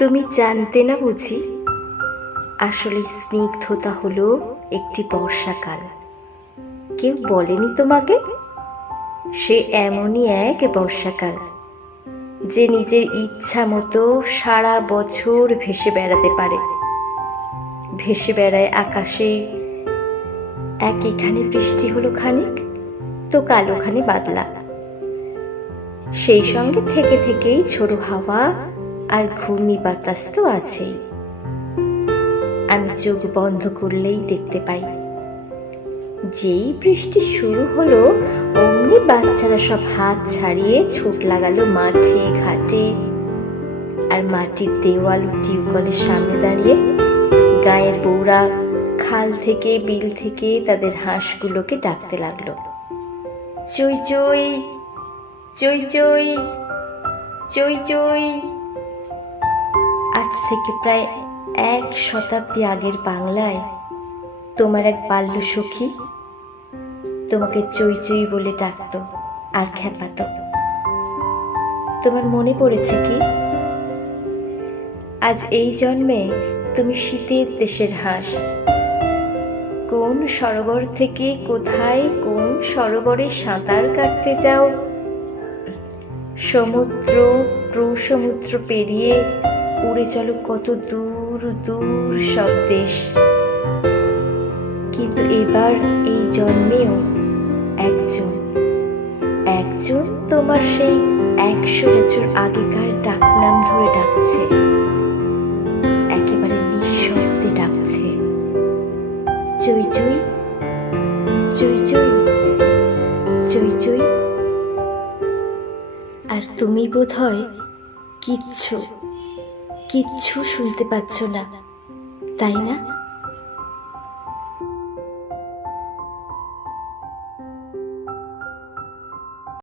তুমি জানতে না বুঝি, আসলে স্নিগ্ধতা হলো একটি বর্ষাকাল। কেউ বলেনি তোমাকে? সে এমনই এক বর্ষাকাল যে নিজের ইচ্ছা মতো সারা বছর ভেসে বেড়াতে পারে। ভেসে বেড়ায় আকাশে, এখানে বৃষ্টি হলো খানিক, তো কাল ওখানে বাদলা। সেই সঙ্গে থেকে থেকেই ঝোড়ো হাওয়া আর ঘূর্ণি বাতাস তো আছেই। আমি চোখ বন্ধ করলেই দেখতে পাই, যেই বৃষ্টি শুরু হলো অমনি বাচ্চারা সব হাত ছাড়িয়ে ছুট লাগালো মাঠে ঘাটে, আর মাটির দেওয়াল ও টিউবকলের সামনে দাঁড়িয়ে গায়ের বউরা খাল থেকে বিল থেকে তাদের হাঁসগুলোকে ডাকতে লাগলো, চই চই চই চই চই চই। আজ থেকে প্রায় 1 শতাব্দী আগের বাংলায় তোমার এক বাল্য সখী তোমাকে চই চই বলে ডাকতো আর খেপাতো। তোমার মনে পড়েছে কি? আজ এই জন্মে তুমি শীতের দেশের হাঁস। কোন সরোবর থেকে কোথায় কোন সরোবরে সাঁতার কাটতে যাও, সমুদ্র প্রসমুদ্র পেরিয়ে উড়ে চলো কত দূর দূর সব দেশ। কিন্তু এবার এই জন্মেও একজন তোমার সেই 100 বছর আগেকার ডাকনাম ধরে ডাকছে, একেবারে নিঃশব্দে ডাকছে, চই চই চই চই চই চই। আর তুমি বোধহয় কিচ্ছু শুনতে পাচ্ছ না, তাই না?